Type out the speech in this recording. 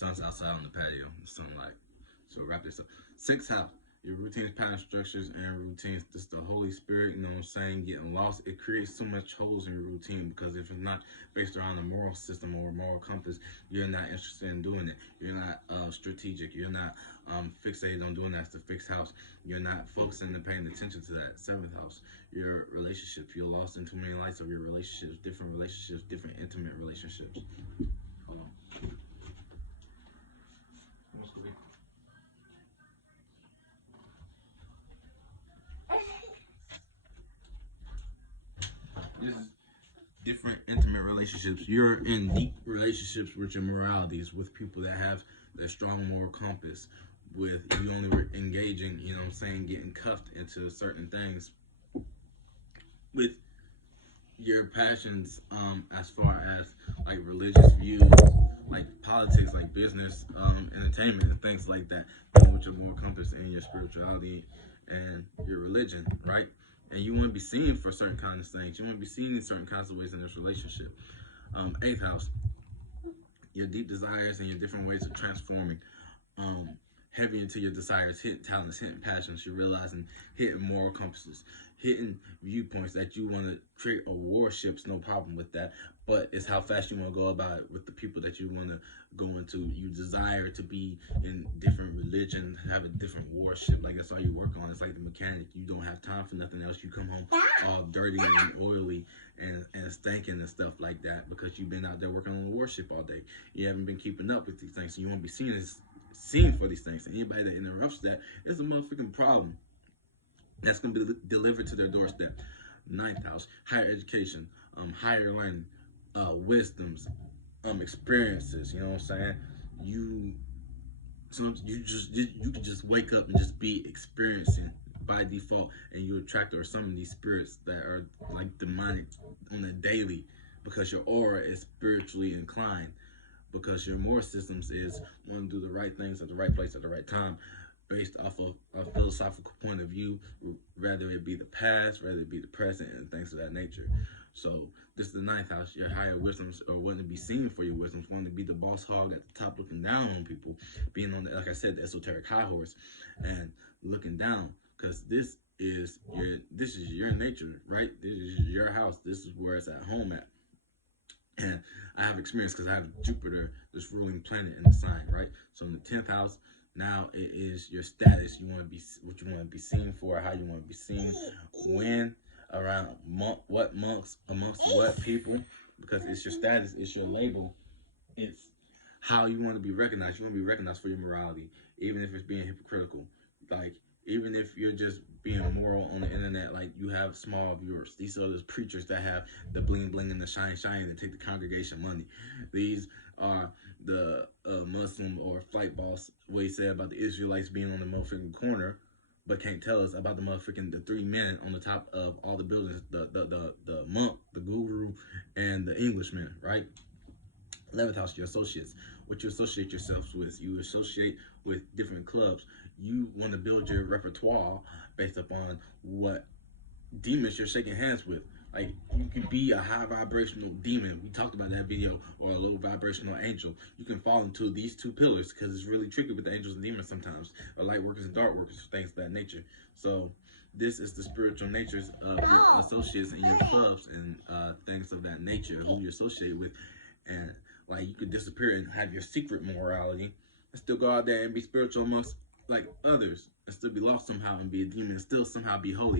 sun's outside on the patio, the sunlight. So wrap this up. Sixth house, your routines, patterns, structures, and routines. This is the Holy Spirit, you know what I'm saying? Getting lost, it creates so much holes in your routine because if it's not based around a moral system or a moral compass, you're not interested in doing it. You're not strategic. You're not fixated on doing that. It's the fixed house. You're not focusing and paying attention to that. Seventh house, your relationships. You're lost in too many lights of your relationships, different intimate relationships. Hold on. This is different intimate relationships. You're in deep relationships with your moralities, with people that have their strong moral compass, with you only engaging, you know what I'm saying, getting cuffed into certain things, with your passions as far as like religious views, like politics, like business, entertainment, and things like that, and with your moral compass and your spirituality and your religion, right? And you want to be seen for certain kinds of things. You want to be seen in certain kinds of ways in this relationship. Eighth house, your deep desires and your different ways of transforming. Heavy into your desires, hidden talents, hidden passions. You're realizing hidden moral compasses, hidden viewpoints that you want to create a warships, no problem with that. But it's how fast you want to go about it with the people that you want to go into. You desire to be in different religions, have a different warship. Like that's all you work on. It's like the mechanic. You don't have time for nothing else. You come home all dirty and oily and stinking and stuff like that because you've been out there working on the warship all day. You haven't been keeping up with these things. So you won't be seen for these things. And anybody that interrupts that is a motherfucking problem that's going to be delivered to their doorstep. Ninth house, higher education, higher learning, wisdoms, experiences. You know what I'm saying? You can just wake up and just be experiencing by default, and you attract or summon these spirits that are like demonic on a daily because your aura is spiritually inclined. Because your moral systems is want to do the right things at the right place at the right time based off of a philosophical point of view, rather it be the past, rather it be the present, and things of that nature. So this is the ninth house, your higher wisdoms, or wanting to be seen for your wisdoms, wanting to be the boss hog at the top looking down on people, being on the, like I said, the esoteric high horse and looking down, because this is your nature, right? This is your house. This is where it's at home at. And I have experience because I have Jupiter, this ruling planet in the sign, right? So in the 10th house, now it is your status. You want to be what you want to be seen for, how you want to be seen, when, around what monks, amongst what people, because it's your status, it's your label, it's how you want to be recognized. You want to be recognized for your morality, even if it's being hypocritical. Like, even if you're just being moral on the internet, like you have small viewers. These are the preachers that have the bling bling and the shine shine and take the congregation money. These are the Muslim or flight boss, what he said about the Israelites being on the motherfucking corner, but can't tell us about the 3 men on the top of all the buildings, the monk, the guru, and the Englishman, right? 11th house, your associates. What you associate yourselves with. You associate with different clubs. You want to build your repertoire based upon what demons you're shaking hands with. Like, you can be a high vibrational demon. We talked about that video, or a low vibrational angel. You can fall into these two pillars because it's really tricky with the angels and demons sometimes, or light workers and dark workers, things of that nature. So this is the spiritual natures of your associates and your clubs and things of that nature, who you associate with. And like, you could disappear and have your secret morality and still go out there and be spiritual amongst like others and still be lost somehow and be a demon and still somehow be holy.